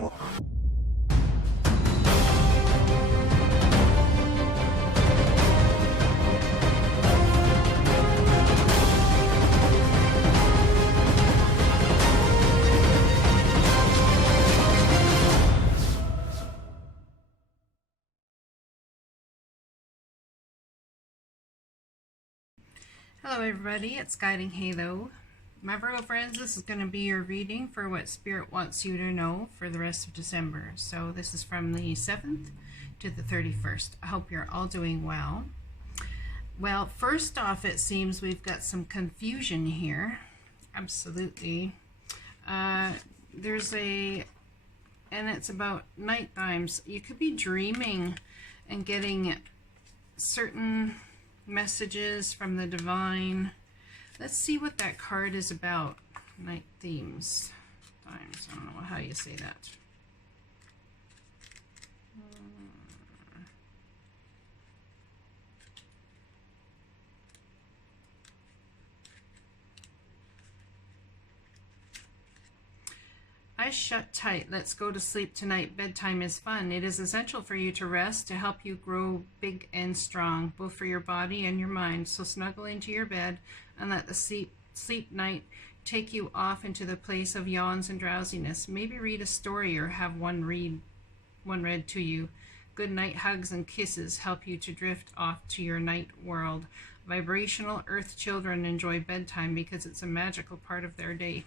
Hello everybody, it's Guiding Halo. My Virgo friends, this is going to be your reading for what Spirit wants you to know for the rest of December. So this is from the 7th to the 31st. I hope you're all doing well. Well, first off, it seems we've got some confusion here. Absolutely. And it's about night times. You could be dreaming and getting certain messages from the divine. Let's see what that card is about. Night themes. Times. I don't know how you say that. Eyes shut tight. Let's go to sleep tonight. Bedtime is fun. It is essential for you to rest to help you grow big and strong, both for your body and your mind. So snuggle into your bed and let the sleep night take you off into the place of yawns and drowsiness. Maybe read a story or have one read to you. Good night hugs and kisses help you to drift off to your night world. Vibrational earth children enjoy bedtime because it's a magical part of their day.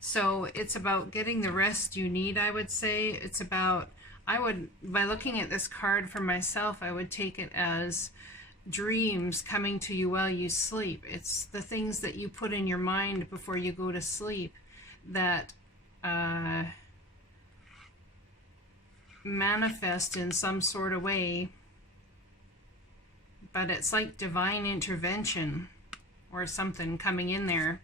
So it's about getting the rest you need, I would say. It's about, by looking at this card for myself, I would take it as dreams coming to you while you sleep. It's the things that you put in your mind before you go to sleep that manifest in some sort of way. But it's like divine intervention or something coming in there.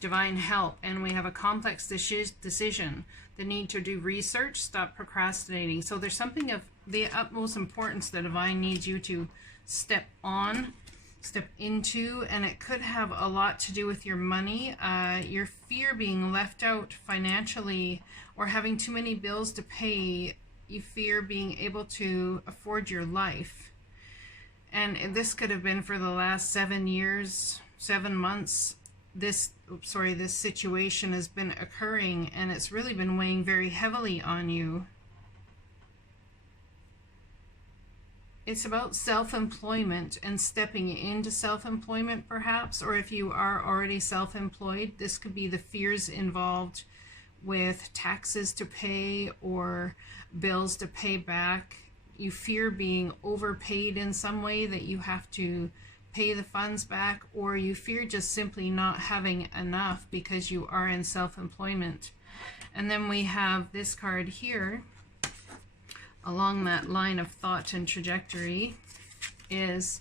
Divine help, and we have a complex decision, the need to do research, stop procrastinating. So there's something of the utmost importance the divine needs you to step into, and it could have a lot to do with your money, your fear being left out financially, or having too many bills to pay. You fear being able to afford your life, and this could have been for the last 7 years, 7 months. This situation has been occurring, and it's really been weighing very heavily on you. It's about self-employment and stepping into self-employment perhaps, or if you are already self-employed, this could be the fears involved with taxes to pay or bills to pay back. You fear being overpaid in some way, that you have to pay the funds back, or you fear just simply not having enough because you are in self-employment. And then we have this card here along that line of thought and trajectory is,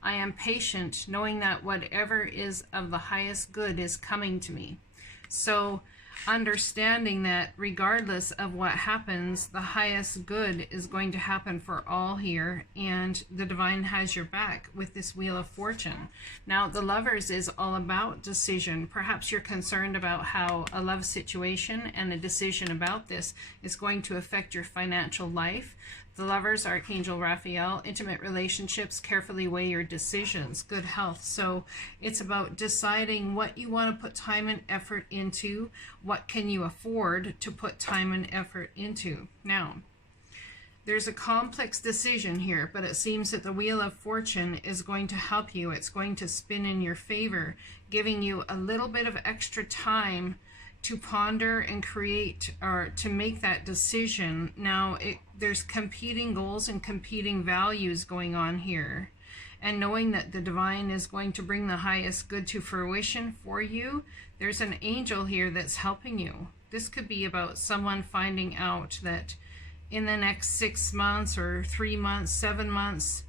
I am patient, knowing that whatever is of the highest good is coming to me. So understanding that regardless of what happens, the highest good is going to happen for all here, and the divine has your back with this Wheel of Fortune. Now, the Lovers is all about decision. Perhaps you're concerned about how a love situation and a decision about this is going to affect your financial life. The Lovers, Archangel Raphael, intimate relationships, carefully weigh your decisions, good health. So it's about deciding what you want to put time and effort into, what can you afford to put time and effort into. Now, there's a complex decision here, but it seems that the Wheel of Fortune is going to help you. It's going to spin in your favor, giving you a little bit of extra time to ponder and create, or to make that decision. Now, there's competing goals and competing values going on here. And knowing that the divine is going to bring the highest good to fruition for you, there's an angel here that's helping you. This could be about someone finding out that in the next 6 months or 3 months, 7 months,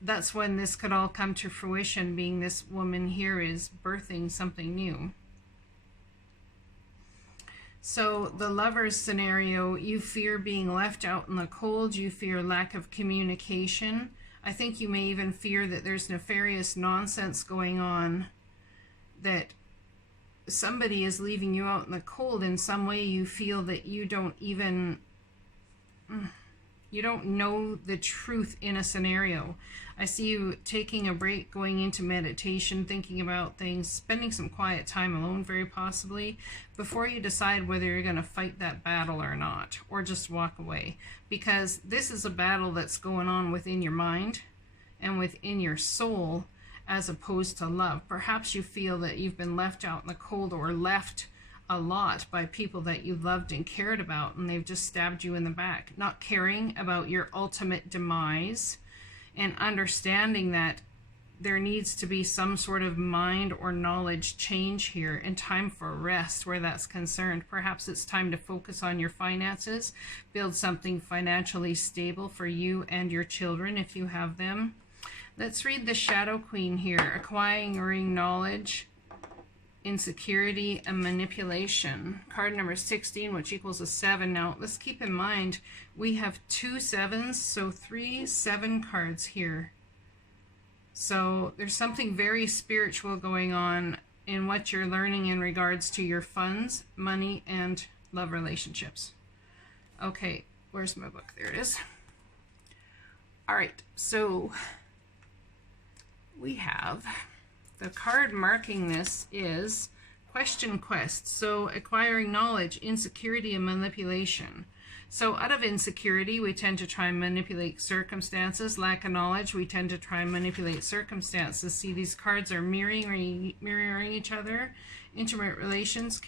that's when this could all come to fruition, being this woman here is birthing something new. So the Lovers scenario, you fear being left out in the cold, you fear lack of communication. I think you may even fear that there's nefarious nonsense going on that somebody is leaving you out in the cold in some way. You feel that you don't know the truth in a scenario. I see you taking a break, going into meditation, thinking about things, spending some quiet time alone, very possibly, before you decide whether you're going to fight that battle or not, or just walk away. Because this is a battle that's going on within your mind and within your soul, as opposed to love. Perhaps you feel that you've been left out in the cold, or left a lot by people that you loved and cared about, and they've just stabbed you in the back. Not caring about your ultimate demise, and understanding that there needs to be some sort of mind or knowledge change here, and time for rest where that's concerned. Perhaps it's time to focus on your finances, build something financially stable for you and your children if you have them. Let's read the Shadow Queen here. Acquiring knowledge, insecurity, and manipulation. Card number 16, which equals a 7. Now, let's keep in mind, we have 2 7s, so 3 7 cards here. So there's something very spiritual going on in what you're learning in regards to your funds, money, and love relationships. Okay, where's my book? There it is. All right, so we have the card marking this is Question Quest. So acquiring knowledge, insecurity, and manipulation. So out of insecurity, we tend to try and manipulate circumstances. Lack of knowledge, we tend to try and manipulate circumstances. See, these cards are mirroring each other. Intimate relationships,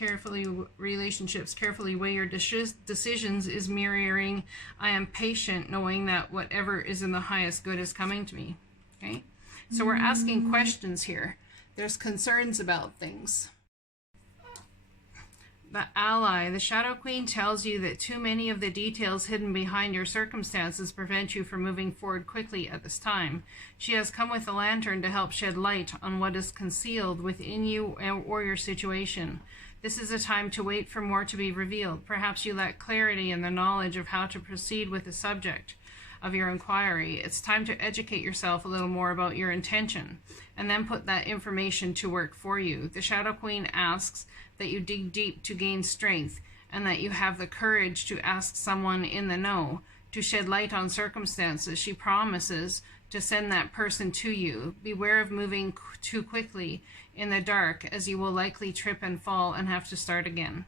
carefully weigh your decisions is mirroring I am patient, knowing that whatever is in the highest good is coming to me. Okay? So we're asking questions here. There's concerns about things. The Ally, the Shadow Queen, tells you that too many of the details hidden behind your circumstances prevent you from moving forward quickly at this time. She has come with a lantern to help shed light on what is concealed within you or your situation. This is a time to wait for more to be revealed. Perhaps you lack clarity in the knowledge of how to proceed with the subject of your inquiry. It's time to educate yourself a little more about your intention, and then put that information to work for you. The Shadow Queen asks that you dig deep to gain strength, and that you have the courage to ask someone in the know to shed light on circumstances. She promises to send that person to you. Beware of moving too quickly in the dark, as you will likely trip and fall and have to start again.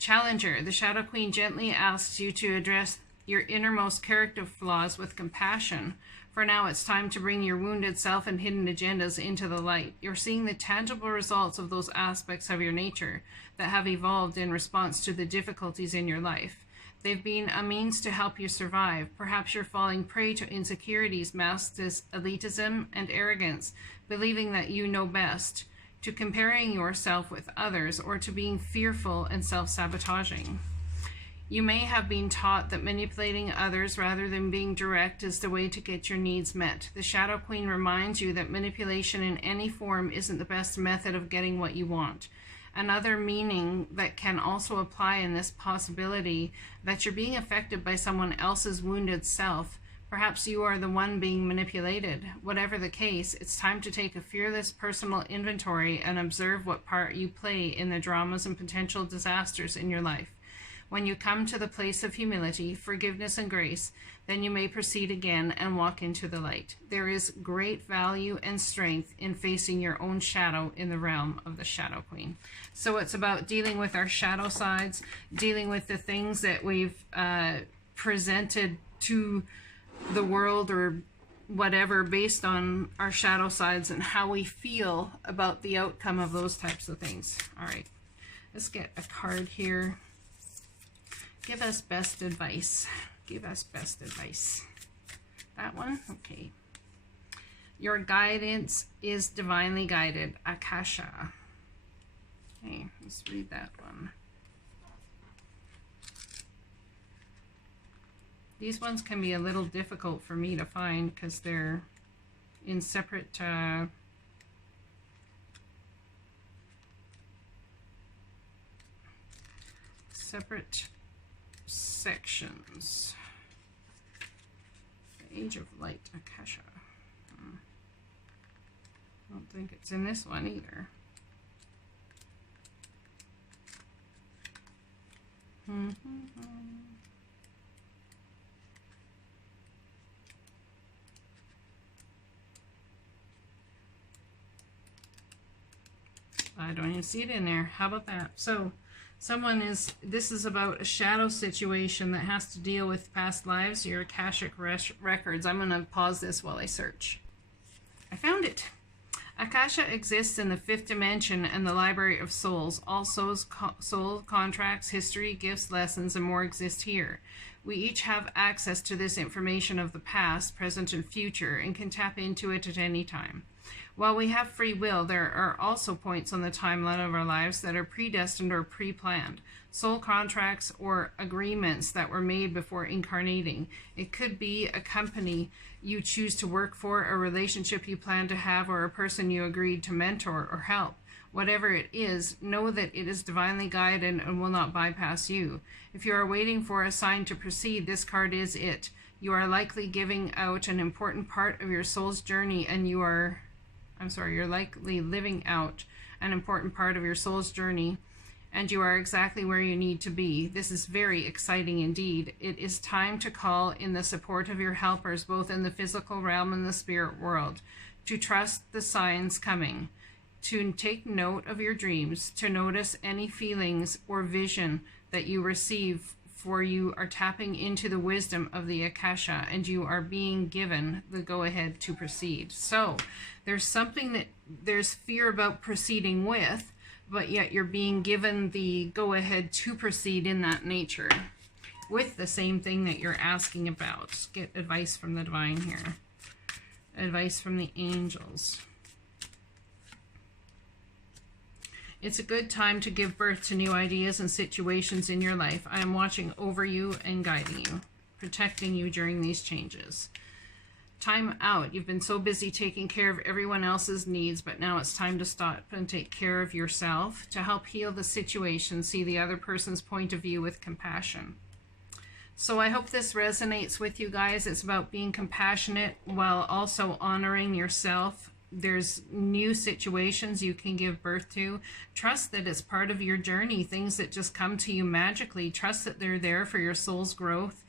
Challenger, the Shadow Queen gently asks you to address your innermost character flaws with compassion. For now, it's time to bring your wounded self and hidden agendas into the light. You're seeing the tangible results of those aspects of your nature that have evolved in response to the difficulties in your life. They've been a means to help you survive. Perhaps you're falling prey to insecurities masked as elitism and arrogance, believing that you know best, to comparing yourself with others, or to being fearful and self-sabotaging. You may have been taught that manipulating others rather than being direct is the way to get your needs met. The Shadow Queen reminds you that manipulation in any form isn't the best method of getting what you want. Another meaning that can also apply in this possibility that you're being affected by someone else's wounded self. Perhaps you are the one being manipulated. Whatever the case, it's time to take a fearless personal inventory and observe what part you play in the dramas and potential disasters in your life. When you come to the place of humility, forgiveness, and grace, then you may proceed again and walk into the light. There is great value and strength in facing your own shadow in the realm of the Shadow Queen. So it's about dealing with our shadow sides, dealing with the things that we've presented to the world or whatever based on our shadow sides and how we feel about the outcome of those types of things. All right, let's get a card here. Give us best advice. Give us best advice. That one? Okay. Your guidance is divinely guided. Akasha. Okay, let's read that one. These ones can be a little difficult for me to find because they're in separate sections. The Age of Light, Akasha. I don't think it's in this one either. I don't even see it in there. How about that? So this is about a shadow situation that has to deal with past lives, your Akashic records. I'm going to pause this while I search. I found it. Akasha exists in the fifth dimension and the library of souls. All soul contracts, history, gifts, lessons, and more exist here. We each have access to this information of the past, present, and future, and can tap into it at any time. While we have free will, there are also points on the timeline of our lives that are predestined or pre-planned. Soul contracts or agreements that were made before incarnating. It could be a company you choose to work for, a relationship you plan to have, or a person you agreed to mentor or help. Whatever it is, know that it is divinely guided and will not bypass you. If you are waiting for a sign to proceed, this card is it. You are likely giving out an important part of your soul's journey, and you're likely living out an important part of your soul's journey, and you are exactly where you need to be. This is very exciting indeed. It is time to call in the support of your helpers, both in the physical realm and the spirit world, to trust the signs coming, to take note of your dreams, to notice any feelings or vision that you receive, for you are tapping into the wisdom of the Akasha, and you are being given the go-ahead to proceed. So there's something that there's fear about proceeding with, but yet you're being given the go-ahead to proceed in that nature with the same thing that you're asking about. Get advice from the divine here. Advice from the angels. It's a good time to give birth to new ideas and situations in your life. I am watching over you and guiding you, protecting you during these changes. Time out. You've been so busy taking care of everyone else's needs, but now it's time to stop and take care of yourself to help heal the situation, see the other person's point of view with compassion. So I hope this resonates with you guys. It's about being compassionate while also honoring yourself. There's new situations you can give birth to. Trust that it's part of your journey, things that just come to you magically. Trust that they're there for your soul's growth,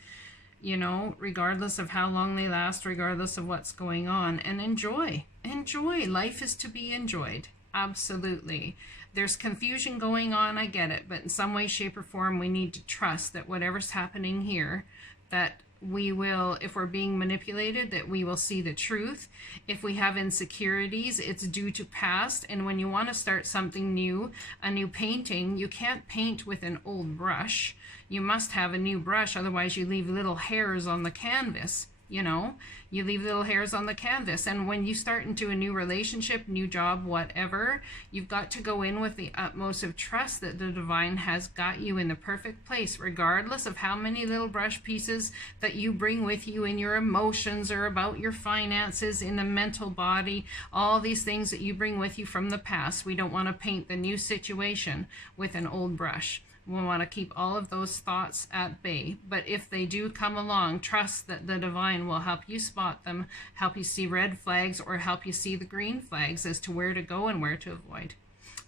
you know, regardless of how long they last, regardless of what's going on. And enjoy. Life is to be enjoyed. Absolutely. There's confusion going on, I get it, but in some way, shape, or form, we need to trust that whatever's happening here, that we will, if we're being manipulated, that we will see the truth. If we have insecurities, it's due to past. And when you want to start something new, a new painting, you can't paint with an old brush. You must have a new brush, otherwise you leave little hairs on the canvas. You know, you leave little hairs on the canvas. And when you start into a new relationship, new job, whatever, you've got to go in with the utmost of trust that the divine has got you in the perfect place, regardless of how many little brush pieces that you bring with you in your emotions or about your finances, in the mental body, all these things that you bring with you from the past. We don't want to paint the new situation with an old brush. We want to keep all of those thoughts at bay. But if they do come along, trust that the divine will help you spot them, help you see red flags, or help you see the green flags as to where to go and where to avoid.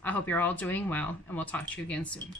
I hope you're all doing well, and we'll talk to you again soon.